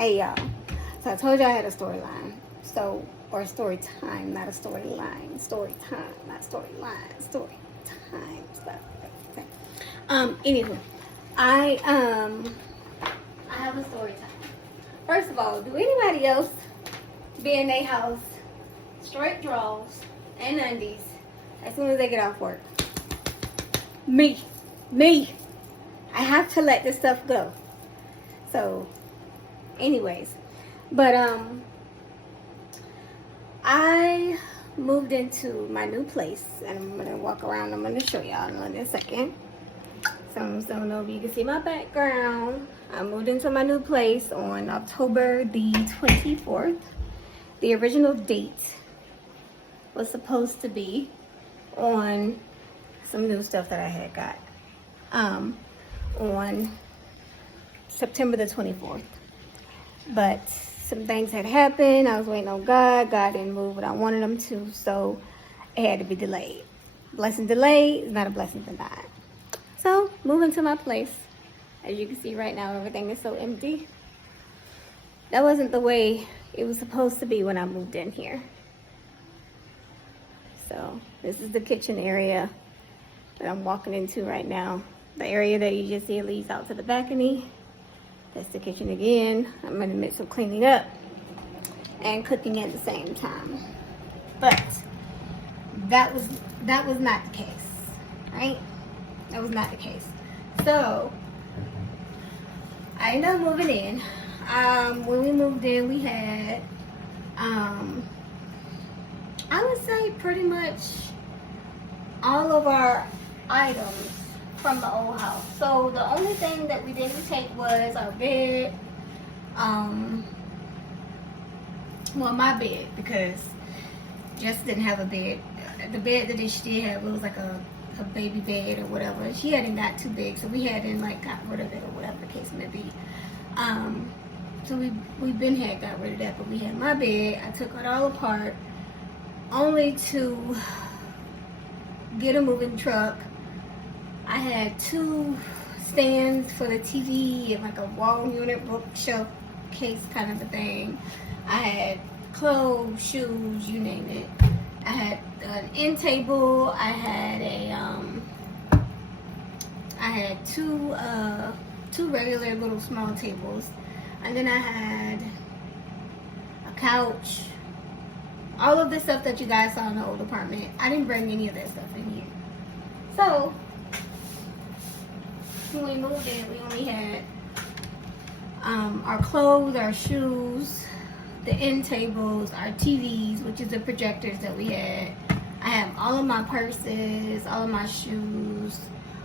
Hey y'all. So I told you I had a storyline. So, or story time, not a storyline. Story time, not storyline. Story time stuff. Okay. Anywho, I have a story time. First of all, do anybody else be in their house straight drawers and undies as soon as they get off work? Me. I have to let this stuff go. So, anyways, but I moved into my new place, and I'm gonna walk around. I'm gonna show y'all in a second. So I don't know if you can see my background. I moved into my new place on October the 24th. The original date was supposed to be on some new stuff that I had got on September the 24th. But some things had happened. I was waiting on God. God didn't move what I wanted him to, so it had to be delayed. Blessing delayed is not a blessing denied. So, moving to my place. As you can see right now, everything is so empty. That wasn't the way it was supposed to be when I moved in here. So, this is the kitchen area that I'm walking into right now. The area that you just see leads out to the balcony. That's the kitchen again. I'm in the midst of cleaning up and cooking at the same time. But that was not the case, right? That was not the case. So I ended up moving in. When we moved in, we had I would say pretty much all of our items from the old house. So the only thing that we didn't take was our bed. Well, my bed, because Jess didn't have a bed. The bed that she did have, it was like a baby bed or whatever. She hadn't got too big, so we hadn't like got rid of it or whatever the case may be. So we got rid of that, but we had my bed. I took it all apart only to get a moving truck. I had 2 stands for the TV and like a wall unit bookshelf case kind of a thing. I had clothes, shoes, you name it. I had an end table. I had two regular little small tables, and then I had a couch. All of the stuff that you guys saw in the old apartment, I didn't bring any of that stuff in here. So when we moved in, we only had our clothes, our shoes, the end tables, our TVs, which is the projectors that we had. I have all of my purses, all of my shoes,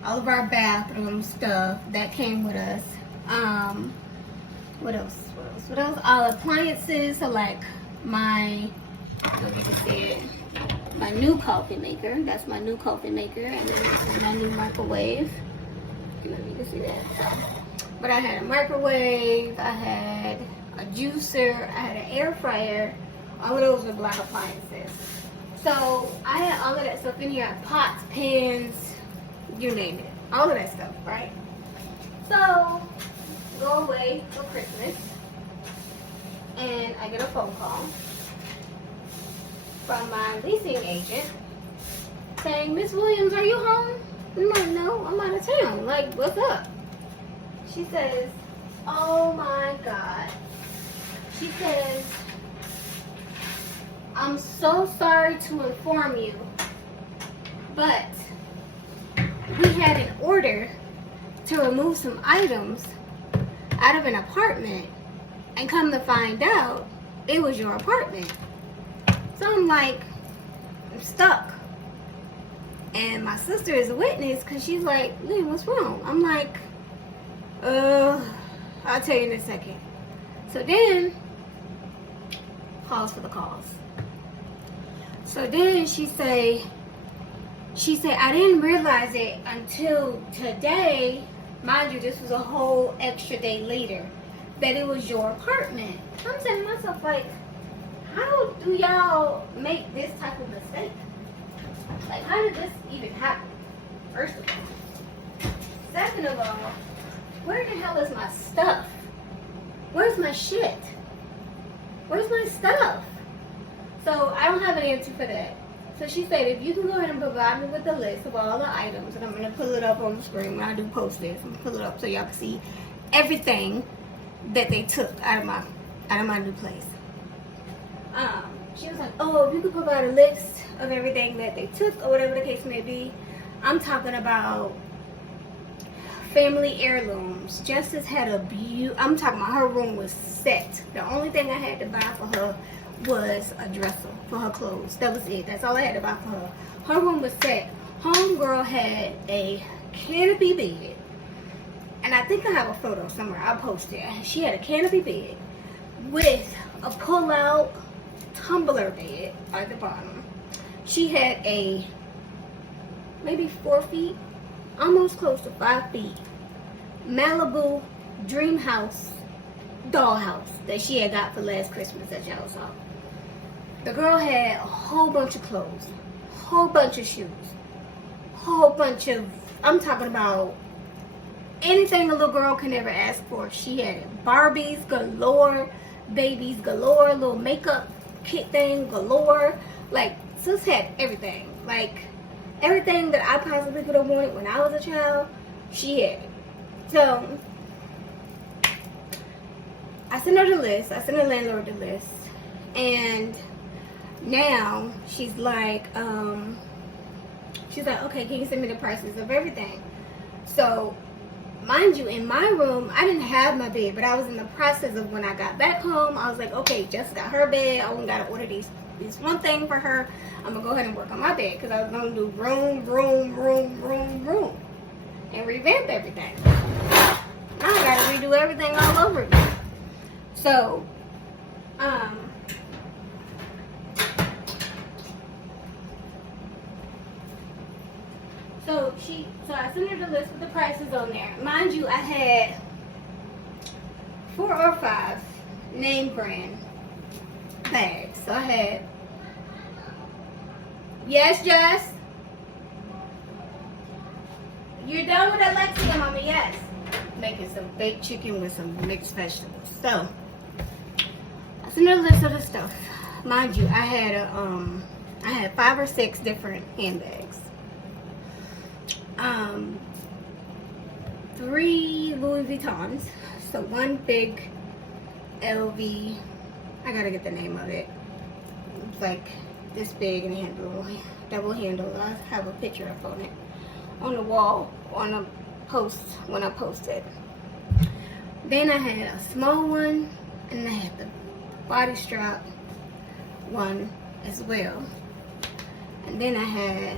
all of our bathroom stuff that came with us. What else? All appliances, so like my new coffee maker. That's my new coffee maker, and then this is my new microwave. You can see that. But I had a microwave, I had a juicer, I had an air fryer. All of those were black appliances. So I had all of that stuff in here. Pots, pans, you name it. All of that stuff, right? So go away for Christmas, and I get a phone call from my leasing agent saying, "Miss Williams, are you home?" I'm like, "No, I'm out of town. Like, what's up?" She says, "Oh my God." She says, "I'm so sorry to inform you, but we had an order to remove some items out of an apartment, and come to find out, it was your apartment." So I'm like, I'm stuck. And my sister is a witness, because she's like, "Lynn, what's wrong?" I'm like, I'll tell you in a second. So then, pause for the cause. So then she said, "I didn't realize it until today." Mind you, this was a whole extra day later, that it was your apartment. I'm saying to myself, like, how do y'all make this type of mistake? Like, how did this even happen? First of all. Second of all, where the hell is my stuff? where's my shit? Where's my stuff? So I don't have an answer for that. So she said, if you can go ahead and provide me with a list of all the items, and I'm going to pull it up on the screen when I do post this. I'm going to pull it up so y'all can see everything that they took out of my new place. She was like, oh, if you could provide a list of everything that they took or whatever the case may be. I'm talking about family heirlooms. Justice had I'm talking about her room was set. The only thing I had to buy for her was a dresser for her clothes. That was it. That's all I had to buy for her. Her room was set. Homegirl had a canopy bed. And I think I have a photo somewhere. I'll post it. She had a canopy bed with a pull-out tumbler bed at the bottom. She had a maybe 4 feet, almost close to 5 feet, Malibu dream house, dollhouse that she had got for last Christmas that y'all saw. The girl had a whole bunch of clothes, whole bunch of shoes, whole bunch of, I'm talking about anything a little girl can ever ask for. She had it. Barbies galore, babies galore, little makeup kit thing galore. Like, sis had everything. Like, everything that I possibly could have wanted when I was a child, she had it. So, I sent her the list. I sent the landlord the list. And now, she's like, okay, can you send me the prices of everything? So, mind you, in my room, I didn't have my bed, but I was in the process of when I got back home, I was like, okay, Jess got her bed. I only got to order these one thing for her. I'm going to go ahead and work on my bed because I was going to do room, and revamp everything. Now I got to redo everything all over again. So, So I sent her the list with the prices on there. Mind you, I had 4 or 5 name brand bags. So I had, yes, Jess? You're done with Alexia, Mama? Yes. Making some baked chicken with some mixed vegetables. So I sent her the list of the stuff. Mind you, I had 5 or 6 different handbags. 3 Louis Vuittons, so 1 big LV, I gotta get the name of it, it's like this big and it had a double handle. I have a picture up on it on the wall on a post when I posted. Then I had a small one, and I had the body strap one as well, and then I had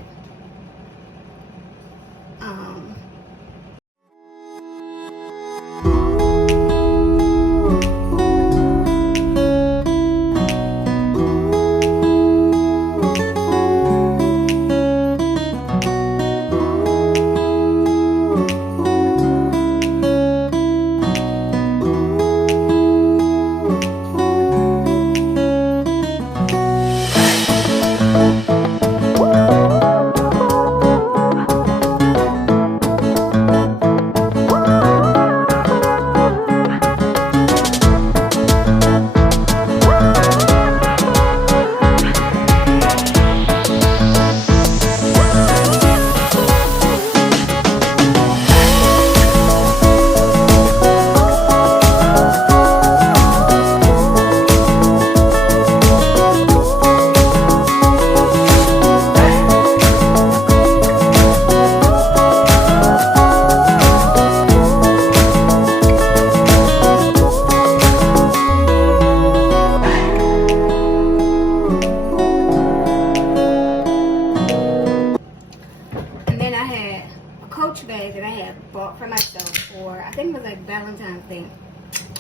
bag that I had bought for myself for, I think it was like Valentine's Day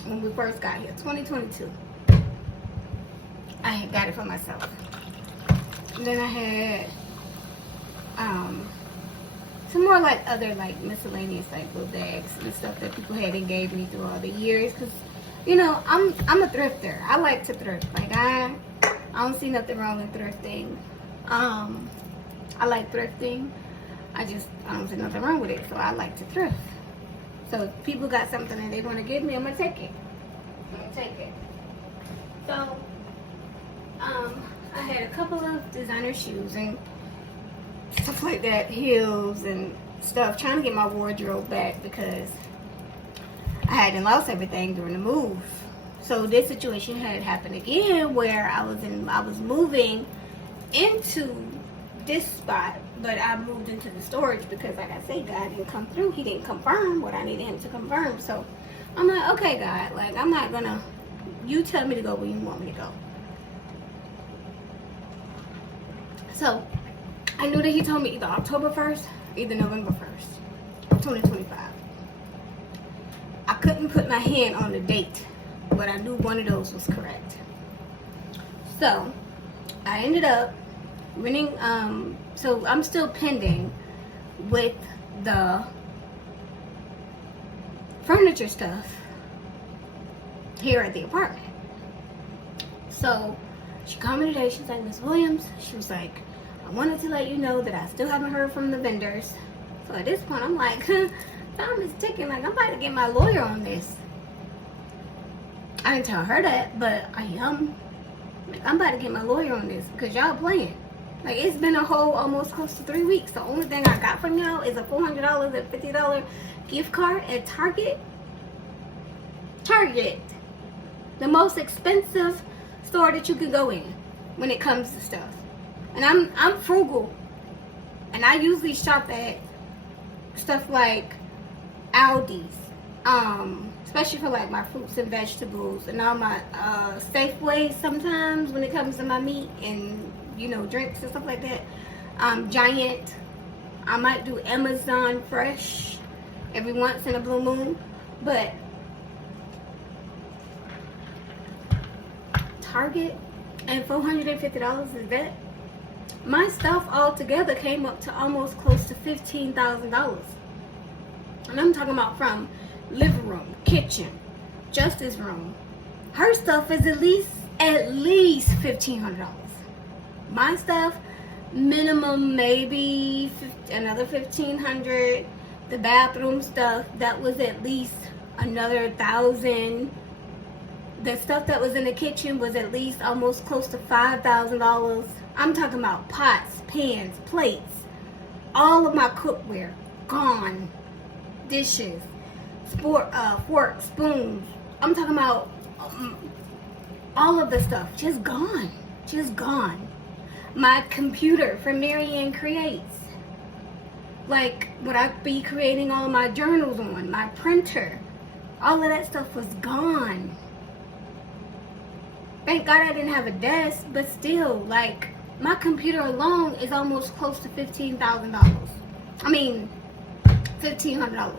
when we first got here, 2022. I had got it for myself. And then I had some more like other like miscellaneous like little bags and stuff that people had and gave me through all the years, because you know I'm a thrifter. I like to thrift. Like I don't see nothing wrong with thrifting. I like thrifting. I don't see nothing wrong with it. So I like to thrift. So if people got something that they want to give me, I'm gonna take it. I'll take it. So, I had a couple of designer shoes and stuff like that, heels and stuff, trying to get my wardrobe back because I hadn't lost everything during the move. So this situation had happened again where I was moving into this spot, but I moved into the storage because, like I say, God didn't come through. He didn't confirm what I needed him to confirm. So I'm like, okay, God, like I'm not gonna. You tell me to go where you want me to go. So I knew that he told me either October 1st, either November 1st, 2025. I couldn't put my hand on the date, but I knew one of those was correct. So I ended up renting. So I'm still pending with the furniture stuff here at the apartment. So she called me today. She's like, Miss Williams. She was like, I wanted to let you know that I still haven't heard from the vendors. So at this point, I'm like, time is ticking. Like, I'm about to get my lawyer on this. I didn't tell her that, but I am. Like, I'm about to get my lawyer on this because y'all playing. Like, it's been a whole almost close to 3 weeks. The only thing I got from y'all is a $400 and $50 gift card at Target. Target. The most expensive store that you can go in when it comes to stuff. And I'm frugal. And I usually shop at stuff like Aldi's. Especially for like my fruits and vegetables and all my Safeways sometimes when it comes to my meat and, you know, drinks and stuff like that. Giant. I might do Amazon Fresh every once in a blue moon. But Target and $450 is that. My stuff all together came up to almost close to $15,000. And I'm talking about from living room, kitchen, justice room. Her stuff is at least $1,500. My stuff, minimum maybe another $1,500. The bathroom stuff, that was at least another $1,000. The stuff that was in the kitchen was at least almost close to $5,000. I'm talking about pots, pans, plates, all of my cookware gone, dishes, forks, spoons. I'm talking about all of the stuff just gone, My computer from Marianne Creates, like what I be creating all of my journals on, my printer, all of that stuff was gone. Thank God I didn't have a desk, but still, like, my computer alone is almost close to $15,000. I mean, $1,500.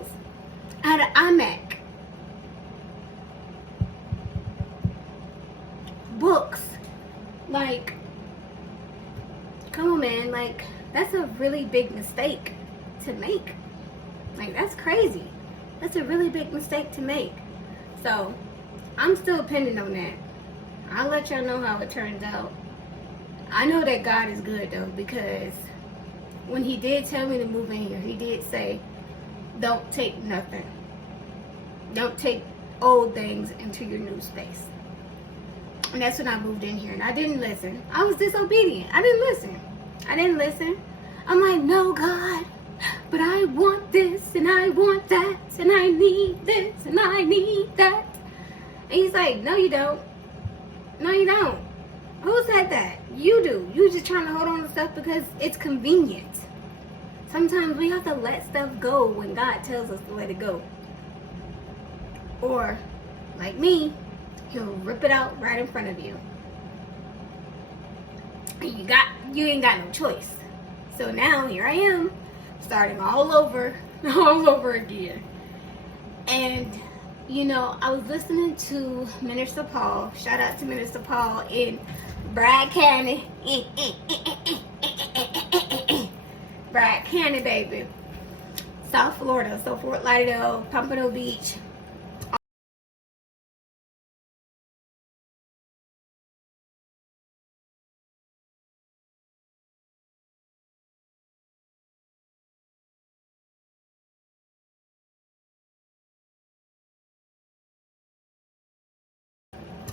I had an iMac. Books. Like, come on, man. Like, that's a really big mistake to make. Like, that's crazy. That's a really big mistake to make. So, I'm still pending on that. I'll let y'all know how it turns out. I know that God is good, though, because when he did tell me to move in here, he did say, don't take nothing. Don't take old things into your new space. And that's when I moved in here, and I didn't listen. I was disobedient. I didn't listen. I'm like, no, God, but I want this, and I want that, and I need this, and I need that. And he's like, no, you don't. No, you don't. Who said that? You do. You just trying to hold on to stuff because it's convenient. Sometimes we have to let stuff go when God tells us to let it go. Or, like me, he'll rip it out right in front of you. And you ain't got no choice. So now here I am, starting all over again. And you know, I was listening to Minister Paul. Shout out to Minister Paul in Bragg County. Bragg County, baby. South Florida. So Fort Lauderdale, Pompano Beach.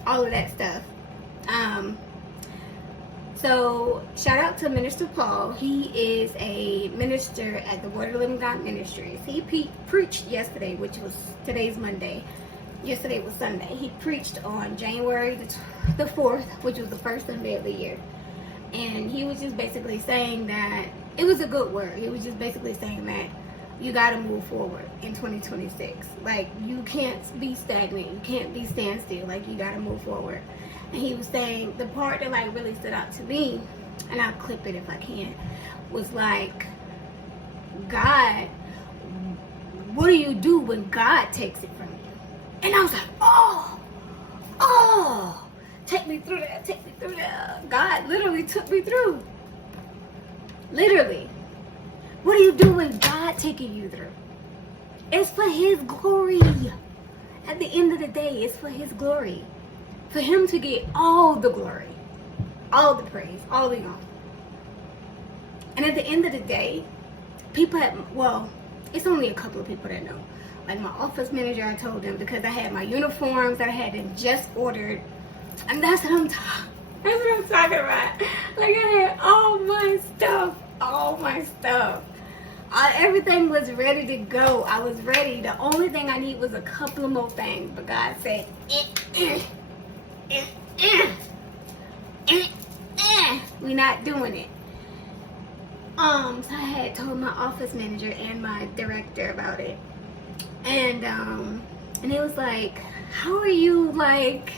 all of that stuff. So shout out to Minister Paul. He is a minister at the Word of Living God Ministries. He preached yesterday, which was today's Monday. Yesterday was Sunday. He preached on January the 4th, which was the first Sunday of the year. And he was just basically saying that it was a good word. He was just basically saying that you got to move forward in 2026. Like, you can't be stagnant. You can't be standstill. Like, you got to move forward. And he was saying, the part that like really stood out to me, and I'll clip it if I can, was like, God, what do you do when God takes it from you? And I was like, oh, take me through that, take me through that. God literally took me through. Literally. What do you do when God taking you through? It's for his glory. At the end of the day, it's for his glory. For him to get all the glory, all the praise, all the honor. And at the end of the day, people it's only a couple of people that know. Like my office manager, I told them, because I had my uniforms that I had them just ordered. And that's what I'm talking about. Like, I had all my stuff. Everything was ready to go. I was ready. The only thing I need was a couple of more things. But God said, we're not doing it. So I had told my office manager and my director about it, and it was like, how are you, like,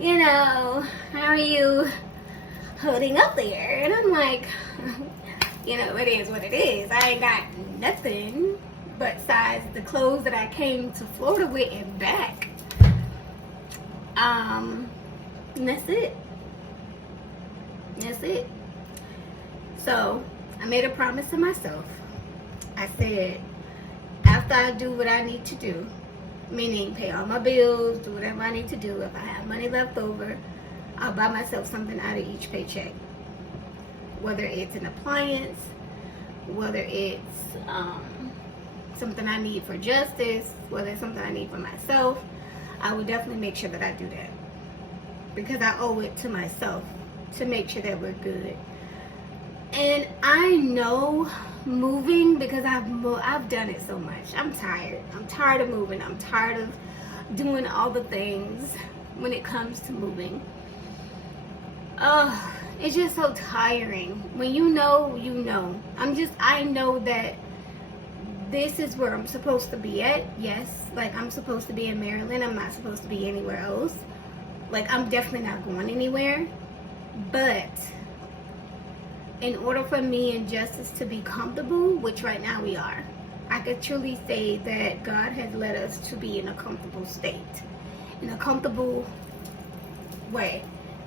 how are you holding up there? And I'm like, it is what it is. I ain't got nothing besides the clothes that I came to Florida with and back. And that's it. So I made a promise to myself. I said, after I do what I need to do, meaning pay all my bills, do whatever I need to do, if I have money left over, I'll buy myself something out of each paycheck. Whether it's an appliance, whether it's something I need for justice, whether it's something I need for myself, I would definitely make sure that I do that. Because I owe it to myself to make sure that we're good. And I know moving, because I've done it so much. I'm tired. I'm tired of moving. I'm tired of doing all the things when it comes to moving. It's just so tiring. When you know, you know. I know that this is where I'm supposed to be at. Yes, like I'm supposed to be in Maryland. I'm not supposed to be anywhere else. Like, I'm definitely not going anywhere. But in order for me and Justice to be comfortable, which right now we are, I could truly say that God has led us to be in a comfortable state. In a comfortable way.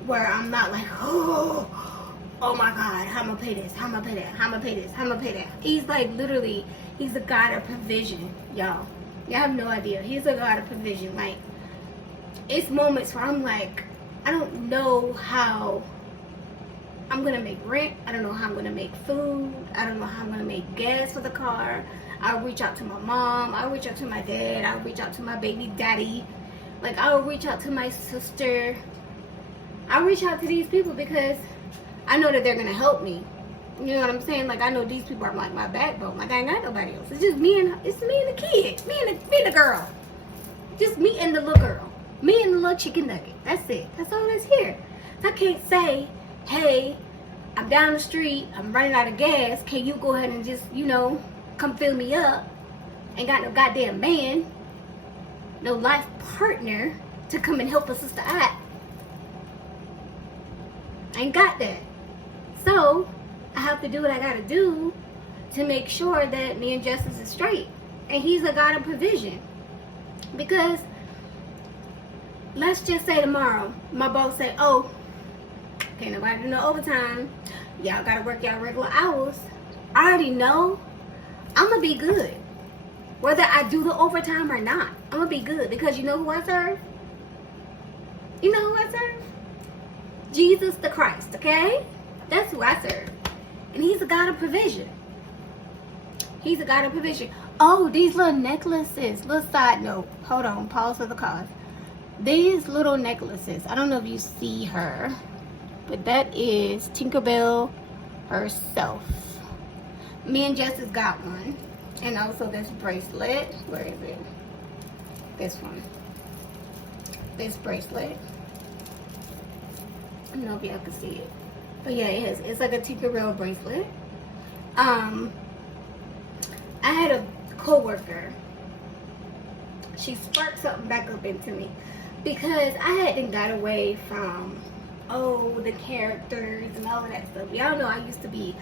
Where I'm not like, oh my God, how am I pay this? How am I pay that? How am I pay this? How am I pay that? He's like, literally, he's a God of provision, y'all. Y'all have no idea. He's a God of provision. Like, it's moments where I'm like, I don't know how I'm going to make rent. I don't know how I'm going to make food. I don't know how I'm going to make gas for the car. I'll reach out to my mom. I'll reach out to my dad. I'll reach out to my baby daddy. Like, I'll reach out to my sister. I'll reach out to these people because I know that they're going to help me. You know what I'm saying? Like, I know these people are like my backbone. Like, I ain't got nobody else. It's just me and the kid. Me and the girl. Just me and the little girl. Me and the little chicken nugget. That's it. That's all that's here. I can't say, hey, I'm down the street, I'm running out of gas, can you go ahead and just, come fill me up? Ain't got no goddamn man, no life partner to come and help a sister out. I ain't got that. So, I have to do what I gotta do to make sure that me and Justice is straight. And he's a God of provision. Because, let's just say tomorrow, my boss say, oh, can't nobody do no overtime. Y'all gotta work y'all regular hours. I already know I'm gonna be good. Whether I do the overtime or not, I'm gonna be good. Because you know who I serve? You know who I serve? Jesus the Christ, okay? That's who I serve. And he's a God of provision. He's a God of provision. Oh, these little necklaces. Little side note. Hold on. Pause for the cause. these little necklaces. I don't know if you see her, but that is Tinkerbell herself. Me and Justice got one. And also this bracelet. Where is it? This one. This bracelet. I don't know if y'all can see it. But yeah, it's like a Tinkerbell bracelet. I had a co-worker. She sparked something back up into me. Because I hadn't got away from, the characters and all of that stuff. Y'all know I used to be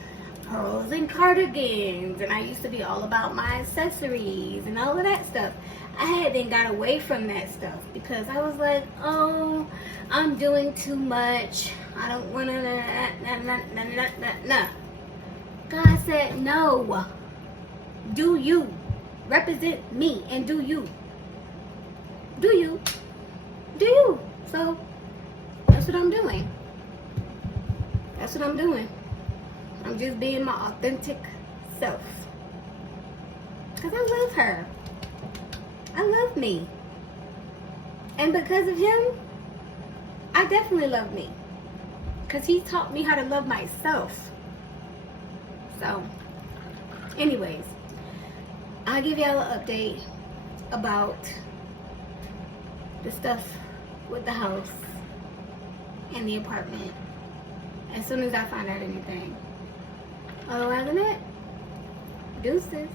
pearls and cardigans, and I used to be all about my accessories and all of that stuff. I hadn't got away from that stuff because I was like, oh, I'm doing too much. I don't want to, God said, no. Do you. Represent me and do you. Do you. Do you. So, that's what I'm doing. That's what I'm doing. I'm just being my authentic self. Because I love her. I love me. And because of him, I definitely love me. Because he taught me how to love myself. So, anyways, I'll give y'all an update about the stuff with the house and the apartment as soon as I find out anything. Otherwise than that, deuces.